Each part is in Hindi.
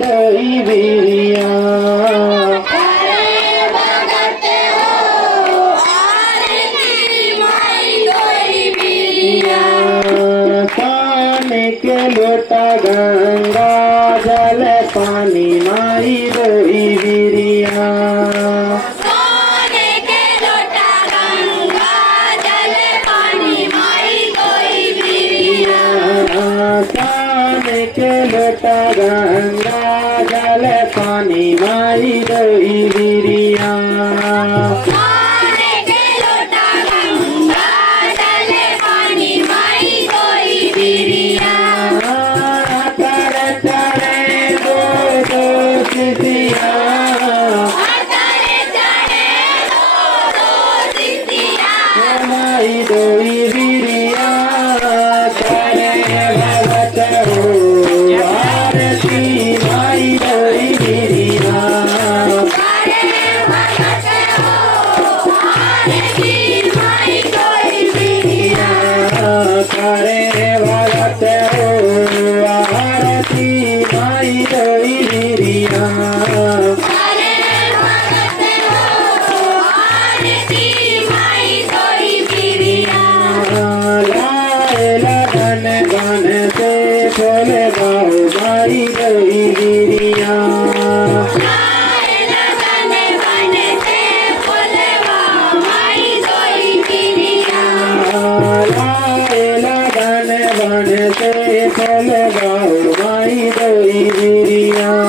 दई बिरिया पानी के लोटा गंगा जल पानी माई दई बिरिया के लोटा गंगा जल पानी माई दई बिरिया तर चढ़े दो दो सिसिया माई दई बिरिया करे भगत हो आरती माई दई बिरिया करे भगत हो आरती माई दई बिरिया लगन गन से बोले बाहु माई दई बिरिया लगन गन से बोले बाहु माई दई बिरिया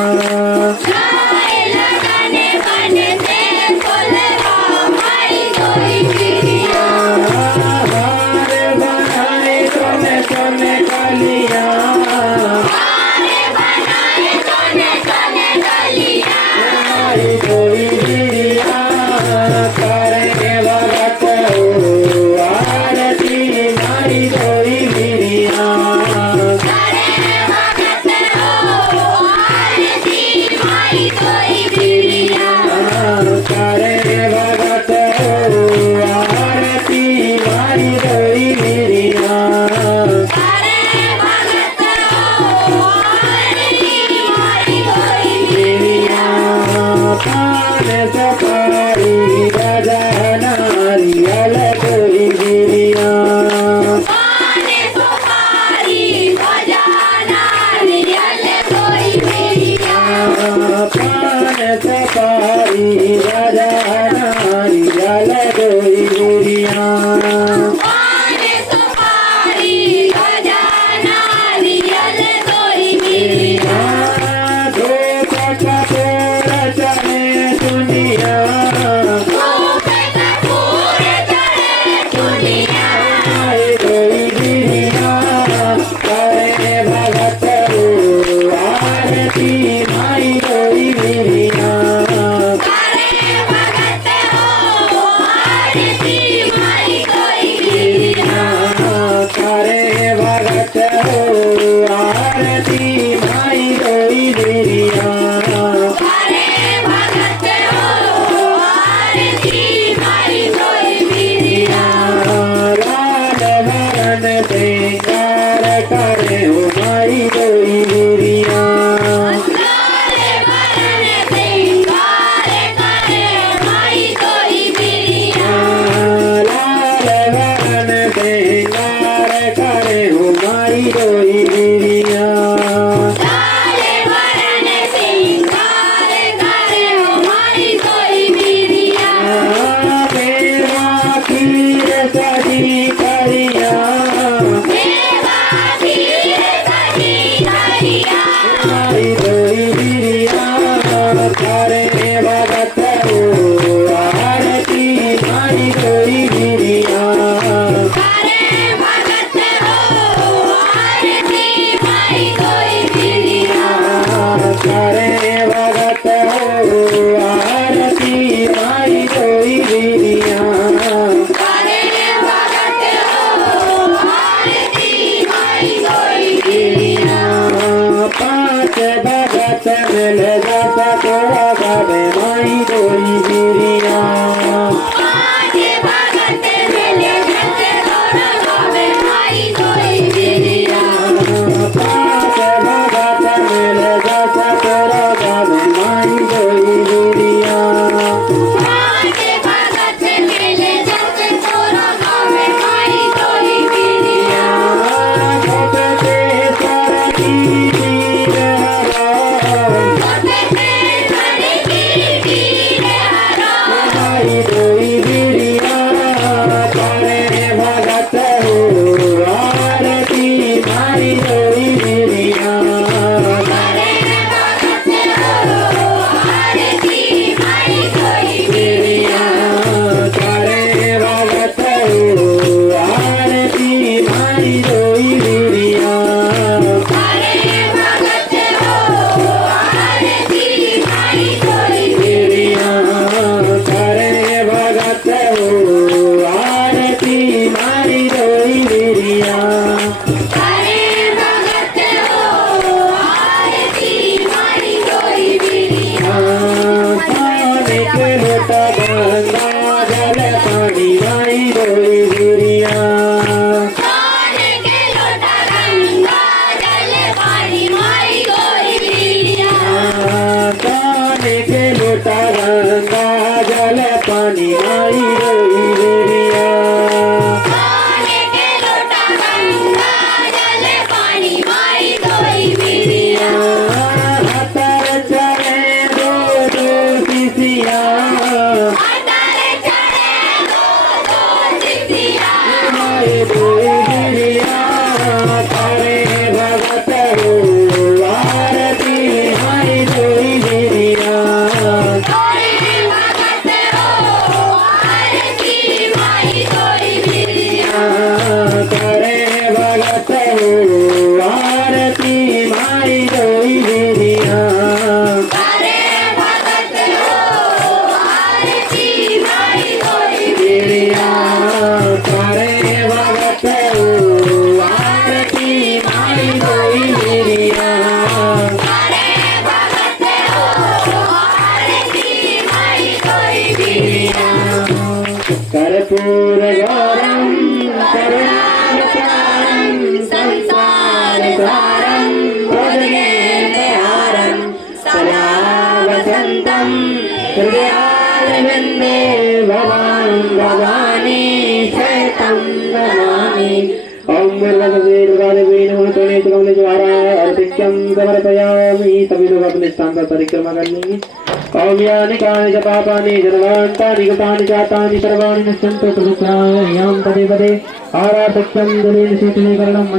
सारं भजने दयारं सदा वसन्तं हृदयारविन्दे भवानी शतं नमामि। ओम अर्पित्यं समर्पयामि। सभी लोग अपने स्थान पर परिक्रमा कर लेंगे। ओम यानि कानि च पापानि जन्मान्तानि कृतानि चातानि सर्वाणि नश्यन्तु प्रभुत्वाय यां पदे पदे आराधक्यं जलेन शीतलीकरणं